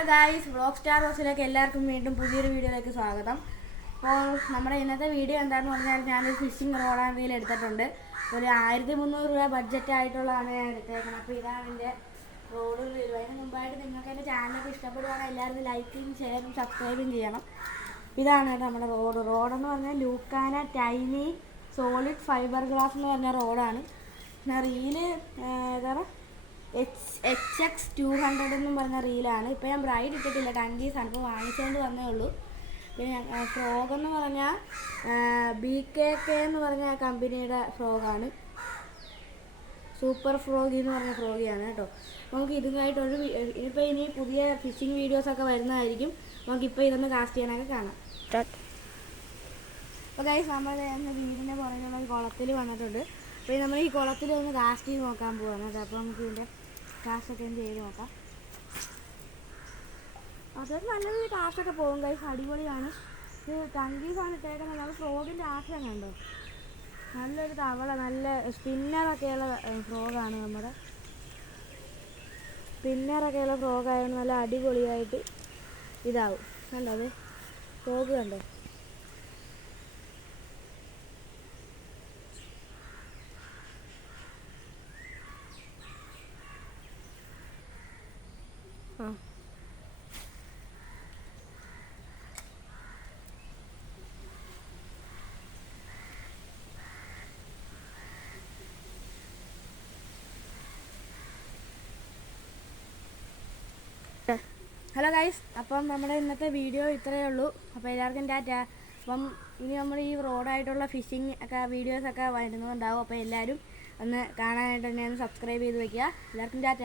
Hello guys, vlog star റോസിലേക്ക് എല്ലാവർക്കും വീണ്ടും പുതിയൊരു വീഡിയോയിലേക്ക് സ്വാഗതം. അപ്പോൾ നമ്മുടെ ഇന്നത്തെ വീഡിയോ എന്താണെന്ന് പറഞ്ഞാൽ ഞാനൊരു ഫിഷിംഗ് റോഡ് ആൻഡ് റീൽ എടുത്തിട്ടുണ്ട്. ഒരു 1300 രൂപ ബഡ്ജറ്റ് ആയിട്ടുള്ളതാണ് ഞാൻ എടുത്തേക്കുന്നത്. അപ്പോൾ ഇതാണ് എൻ്റെ റോഡ് റീൽ. അതിന് മുമ്പായിട്ട് നിങ്ങൾക്ക് എൻ്റെ ചാനലൊക്കെ ഇഷ്ടപ്പെടുകയാണെങ്കിൽ എല്ലാവരും ലൈക്കും ഷെയറും സബ്സ്ക്രൈബും ചെയ്യണം. ഇതാണ് നമ്മുടെ റോഡെന്ന് പറഞ്ഞാൽ ലൂക്കാന ടൈനി സോളിഡ് ഫൈബർ ഗ്ലാസ് എന്ന് പറഞ്ഞ റോഡാണ്. റീല് ഏതാണ് HX200 എന്നും പറഞ്ഞ റീലാണ്. ഇപ്പോൾ ഞാൻ ബ്രൈഡ് ഇട്ടിട്ടില്ല, ടങ്കീസാണ്, ഇപ്പോൾ വാങ്ങിച്ചുകൊണ്ട് വന്നേ ഉള്ളൂ. പിന്നെ ഫ്രോഗ് എന്ന് പറഞ്ഞാൽ BKK എന്ന് പറഞ്ഞ കമ്പനിയുടെ ഫ്രോഗാണ്. സൂപ്പർ ഫ്രോഗി എന്ന് പറഞ്ഞ ഫ്രോഗിയാണ് കേട്ടോ. നമുക്ക് ഇതുമായിട്ടൊരു ഇപ്പോൾ ഇനി പുതിയ ഫിഷിംഗ് വീഡിയോസൊക്കെ വരുന്നതായിരിക്കും. നമുക്കിപ്പോൾ ഇതൊന്ന് കാസ്റ്റ് ചെയ്യാനൊക്കെ കാണാം. അപ്പോൾ ഗൈസ്, നമ്മൾ വീടിൻ്റെ പുറകിലുള്ള ഒരു കുളത്തിൽ വന്നിട്ടുണ്ട്. അപ്പോൾ നമ്മൾ ഈ കുളത്തിൽ ഒന്ന് കാസ്റ്റ് ചെയ്ത് നോക്കാൻ പോവാണ് കേട്ടോ. അപ്പോൾ നമുക്ക് ഇതിൻ്റെ കാസ്റ്റൊക്കെ ഒന്ന് ചെയ്ത് നോക്കാം. അതൊരു നല്ലൊരു കാസ്റ്റൊക്കെ പോകും ഗൈസ്, അടിപൊളിയാണ്. ഇത് ടങ്കീസാണ് ഇട്ടേക്കുന്നത്. നമ്മൾ ഫ്രോഗിൻ്റെ ആശയം കണ്ടോ, നല്ലൊരു തവള, നല്ല സ്പിന്നറൊക്കെയുള്ള ഫ്രോഗാണ്. നമ്മുടെ സ്പിന്നറൊക്കെയുള്ള ഫ്രോഗായതുകൊണ്ട് നല്ല അടിപൊളിയായിട്ട് ഇതാവും. കണ്ടോ, അത് ഫ്രോഗ് കണ്ടോ. ഹലോ ഗൈസ്, അപ്പം നമ്മുടെ ഇന്നത്തെ വീഡിയോ ഇത്രയേ ഉള്ളൂ. അപ്പോൾ എല്ലാവർക്കും ടാറ്റ. അപ്പം ഇനി നമ്മൾ ഈ റോഡായിട്ടുള്ള ഫിഷിംഗ് ഒക്കെ വീഡിയോസൊക്കെ വരുന്നുണ്ടാവും. അപ്പോൾ എല്ലാവരും ഒന്ന് കാണാനായിട്ട് തന്നെ ഒന്ന് സബ്സ്ക്രൈബ് ചെയ്ത് വയ്ക്കുക. എല്ലാവർക്കും ടാറ്റ.